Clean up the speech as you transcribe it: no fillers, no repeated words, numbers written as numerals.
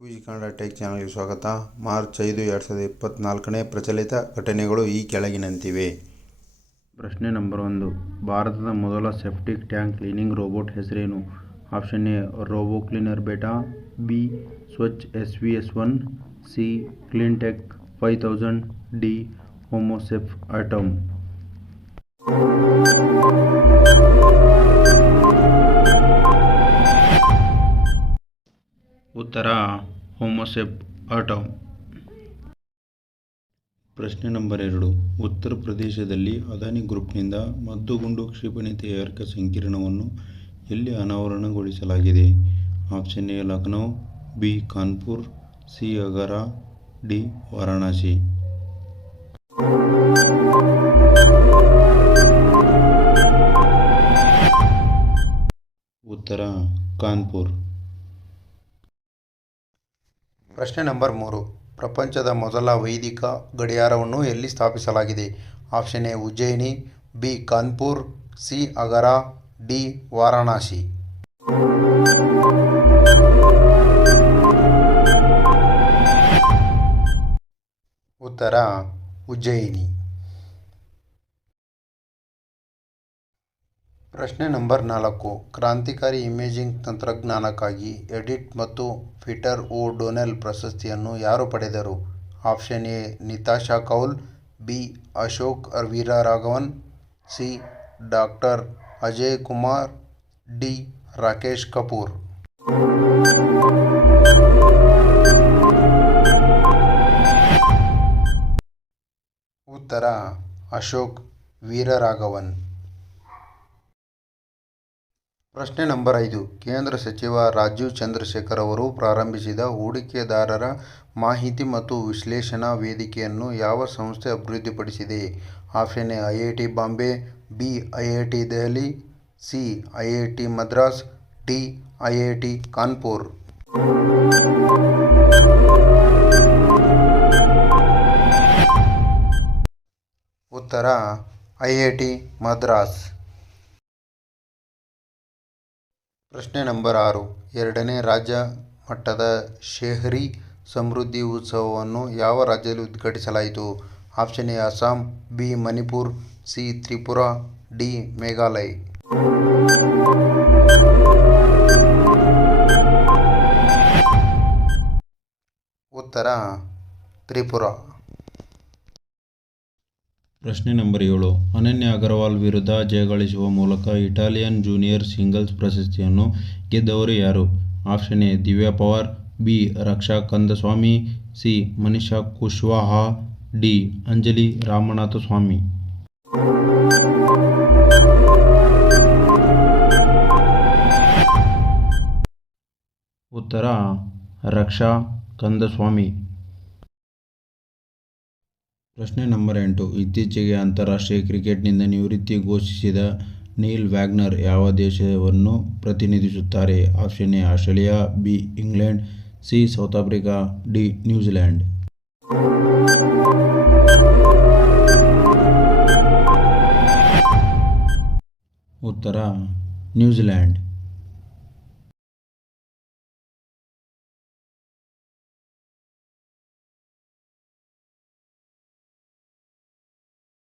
Viji Kannada tech ಚಾನಲ್ಗೆ ಸ್ವಾಗತ. March 5, 2024 ಪ್ರಚಲಿತ ಘಟನೆಗಳು ಈ ಕೆಳಗಿನಂತಿವೆ. ಪ್ರಶ್ನೆ ನಂಬರ್ 1. ಭಾರತದ ಮೊದಲ ಸೆಪ್ಟಿಕ್ ಟ್ಯಾಂಕ್ ಕ್ಲೀನಿಂಗ್ ರೋಬೋಟ್ ಹೆಸರೇನು? ಆಪ್ಷನ್ ಎ ರೋಬೋಕ್ಲೀನರ್ ಬೇಟಾ, ಬಿ ಸ್ವಚ್ SVS1, ಸಿ ಕ್ಲೀನ್ಟೆಕ್ 5000, ಡಿ ಹೋಮೋಸೆಫ್ ಆಟಮ್. ಉತ್ತರ ಹೋಮೋಸೆಫ್ ಆಟಮ್. ಪ್ರಶ್ನೆ ನಂಬರ್ 2. ಉತ್ತರ ಪ್ರದೇಶದಲ್ಲಿ ಅದಾನಿ ಗ್ರೂಪ್ನಿಂದ ಮದ್ದುಗುಂಡು ಕ್ಷಿಪಣಿ ತಯಾರಕ ಸಂಕೀರ್ಣವನ್ನು ಎಲ್ಲಿ ಅನಾವರಣಗೊಳಿಸಲಾಗಿದೆ? Option A Lucknow, B Kanpur, C Agra, D Varanasi. ಉತ್ತರ ಕಾನ್ಪುರ್. ಪ್ರಶ್ನೆ ನಂಬರ್ 3. ಪ್ರಪಂಚದ ಮೊದಲ ವೈದಿಕ ಗಡಿಯಾರವನ್ನು ಎಲ್ಲಿ ಸ್ಥಾಪಿಸಲಾಗಿದೆ? Option A Ujjain, B Kanpur, C Agra, D Varanasi. ಉತ್ತರ ಉಜ್ಜಯಿನಿ. ಪ್ರಶ್ನೆ ನಂಬರ್ 4. ಕ್ರಾಂತಿಕಾರಿ ಇಮೇಜಿಂಗ್ ತಂತ್ರಜ್ಞಾನಕ್ಕಾಗಿ ಎಡಿತ್ ಮತ್ತು ಪೀಟರ್ ಓ ಡೊನೆಲ್ ಪ್ರಶಸ್ತಿಯನ್ನು ಯಾರು ಪಡೆದರು? Option A Nitasha Kaul, B Ashok Veeraraghavan, C doctor Ajay Kumar, D Rakesh Kapoor. ಉತ್ತರ ಅಶೋಕ್ ವೀರರಾಘವನ್. ಪ್ರಶ್ನೆ ನಂಬರ್ 5. ಕೇಂದ್ರ ಸಚಿವ ರಾಜೀವ್ ಚಂದ್ರಶೇಖರ್ ಅವರು ಪ್ರಾರಂಭಿಸಿದ ಹೂಡಿಕೆದಾರರ ಮಾಹಿತಿ ಮತ್ತು ವಿಶ್ಲೇಷಣಾ ವೇದಿಕೆಯನ್ನು ಯಾವ ಸಂಸ್ಥೆ ಅಭಿವೃದ್ಧಿಪಡಿಸಿದೆ? Option A IIT Bombay, B IIT Delhi, C IIT Madras, D IIT Kanpur. ಉತ್ತರ IIT ಮದ್ರಾಸ್. ಪ್ರಶ್ನೆ ನಂಬರ್ 6. ಎರಡನೇ ರಾಜ್ಯ ಮಟ್ಟದ ಶೆಹರಿ ಸಮೃದ್ಧಿ ಉತ್ಸವವನ್ನು ಯಾವ ರಾಜ್ಯದಲ್ಲಿ ಉದ್ಘಾಟಿಸಲಾಯಿತು? Option A Assam, B Manipur, C Tripura, D Meghalaya. ಉತ್ತರ ತ್ರಿಪುರಾ. ಪ್ರಶ್ನೆ ನಂಬರ್ 7. ಅನನ್ಯ ಅಗರ್ವಾಲ್ ವಿರುದ್ಧ ಜಯಗಳಿಸುವ ಮೂಲಕ ಇಟಾಲಿಯನ್ ಜೂನಿಯರ್ ಸಿಂಗಲ್ಸ್ ಪ್ರಶಸ್ತಿಯನ್ನು ಗೆದ್ದವರು ಯಾರು? Option A Divya Pawar, B Raksha Kandaswamy, C Manisha Kushwaha, D Anjali Ramanathaswamy. ಉತ್ತರ ರಕ್ಷಾ ಕಂದಸ್ವಾಮಿ. ಪ್ರಶ್ನೆ ನಂಬರ್ 8. ಇತ್ತೀಚೆಗೆ ಅಂತಾರಾಷ್ಟ್ರೀಯ ಕ್ರಿಕೆಟ್ನಿಂದ ನಿವೃತ್ತಿ ಘೋಷಿಸಿದ ನೀಲ್ ವ್ಯಾಗ್ನರ್ ಯಾವ ದೇಶವನ್ನು ಪ್ರತಿನಿಧಿಸುತ್ತಾರೆ? Option A Australia, B England, C South Africa, D New Zealand. ಉತ್ತರ ನ್ಯೂಜಿಲೆಂಡ್.